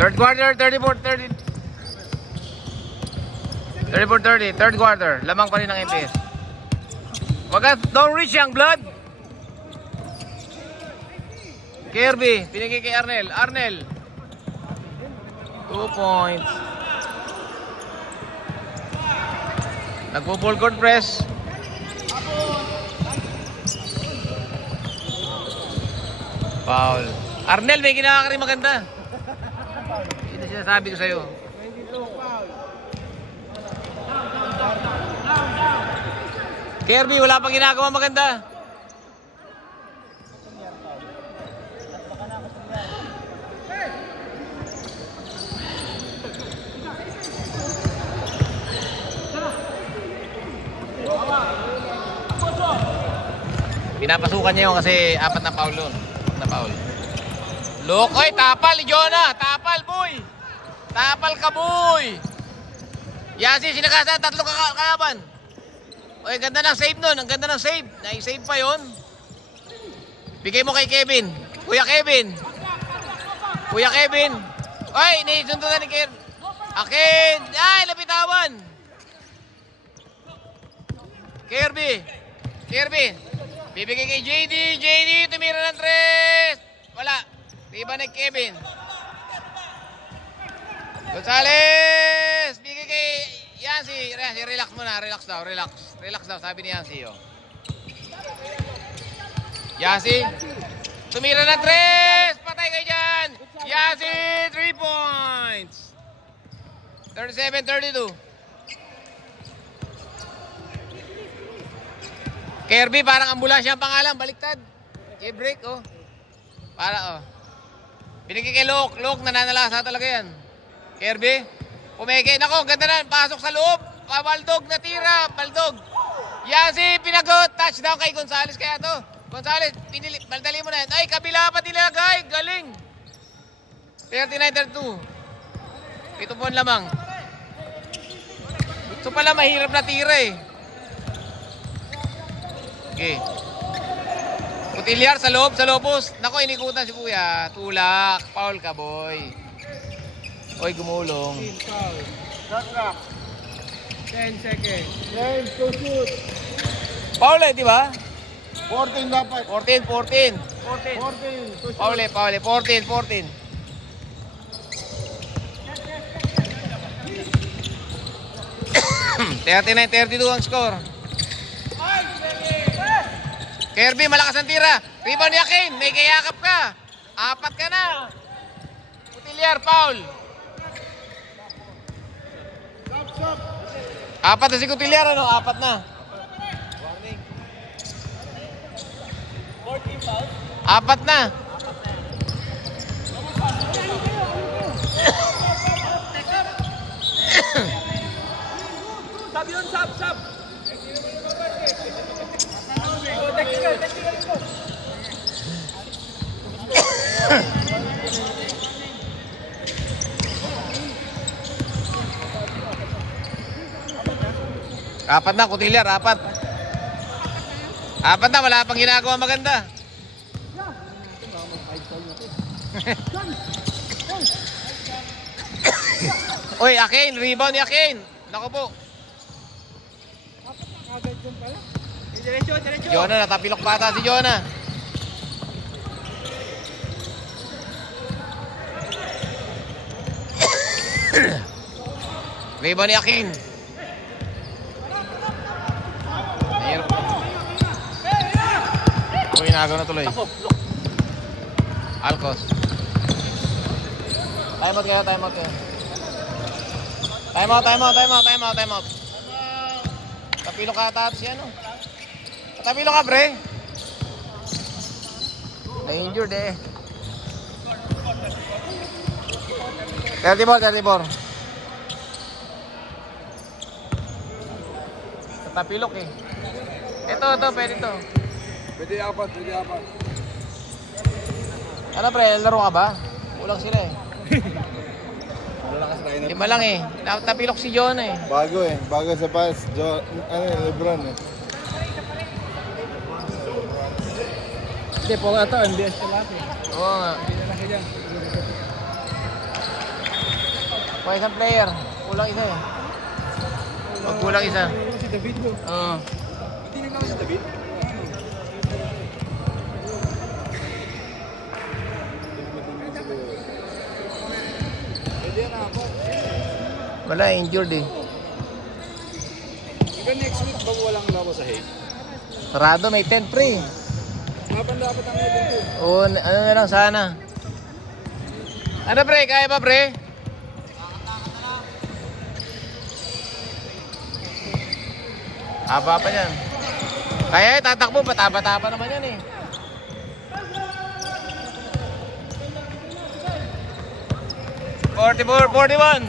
Third quarter, 34-30. 34-30, third quarter. Lamang pa rin ng MPS. Don't reach young blood. Kirby, pinigay kay Arnel. Arnel. 2 points. Nagpo-full court press. Foul. Arnel, may ginawa ka rin maganda. Ito sinasabi ko sa'yo. Kirby, wala pang ginagawa maganda. Pinapasukan niya yun kasi 4 na foul doon. Na foul. Look, oy, tapal ni Jonah. Tapal, boy. Tapal ka, boy. Yasi, sinakasan, 3 kalaban. Oy, ganda ng save nun. Ang ganda ng save. Nai-save pa yon. Bigay mo kay Kevin. Kuya Kevin. Kuya Kevin. Oy, inisundan ni Kevin. Akin. Ay, lapitawan. Kirby. Kirby. Bibigay kay JD. JD, tumira ng 3. Wala. Diba na Kevin. Gonzales. Bigay kay Yancy. Relax muna. Relax daw. Relax. Relax daw. Sabi ni Yancy. Oh. Yancy. Tumira ng 3. Patay kayo dyan. Yancy. 3 points. 37-32. Kirby, parang ambulansya ang pangalan. Baliktad. K-break, oh. Para, oh. Binigay kay Luke. Luke, nananalasa talaga yan. Kirby. Pumeke. Nako, ganda na. Pasok sa loob. Baldog, natira. Baldog. Yancy, pinagot. Touchdown kay Gonzales kaya to. Gonzales, baldali mo na yan. Ay, kabila pa nilagay. Galing. 39-32. 7 buwan lamang. So pala, mahirap na tira eh. Okay. Kutilyar sa loob, sa lobos. Nako, inikutan si Kuya. Tulak. Foul ka, boy. Oy, gumulong. Foul. Shot clock. 10 seconds. 10 to shoot. Foul eh, di ba? 14 dapat. 14. 14 to shoot. Foul eh. 14. 39-32 ang score. Kirby, malakas ang tira. Rebound ni Akin. May kayakap ka. 4 ka na. Kutilyar, foul. 4 na si Kutilyar, ano? 4 na. 4 na. Sab yun, sab. Apat na, Kutilyar, 4. 4 na, wala pang ginagawa maganda. Uy, Akin, rebound ni Akin. Naku po. Diretso. Jonah, natapilok bata si Jonah. Rebound ni Akin. Uy, nagaw na tuloy. Alcos. Time out kayo. Time out. Tapilok ka ata siya, no? Tapilok ka, pre. Na-injured eh. 34. Tapilok eh. Ito, pwede to. Pwede apat. Ano pre, laro ka ba? Kulang sila eh. Wala kasi tayo na. 5 lang eh. Tapilok si John eh. Bago sa pass. Lebron eh. Hindi, po ito, MBS siya lahat eh. Oo nga. Hindi na dyan. Pa isang player. Kulang isa eh. Pag kulang isa. Si David mo. Oo. Hindi nagkakaroon si David? Pwede na ako. Wala, injured eh. Hanggang next week ba walang labo sa hay? Sarado, may 10 pre. Mapan dapat ang event yun. Oo, ano na lang sana. Ano pre, kaya ba pre? Haba pa yan. Kaya tatakbo, pataba-taba naman yan eh. 44, 41.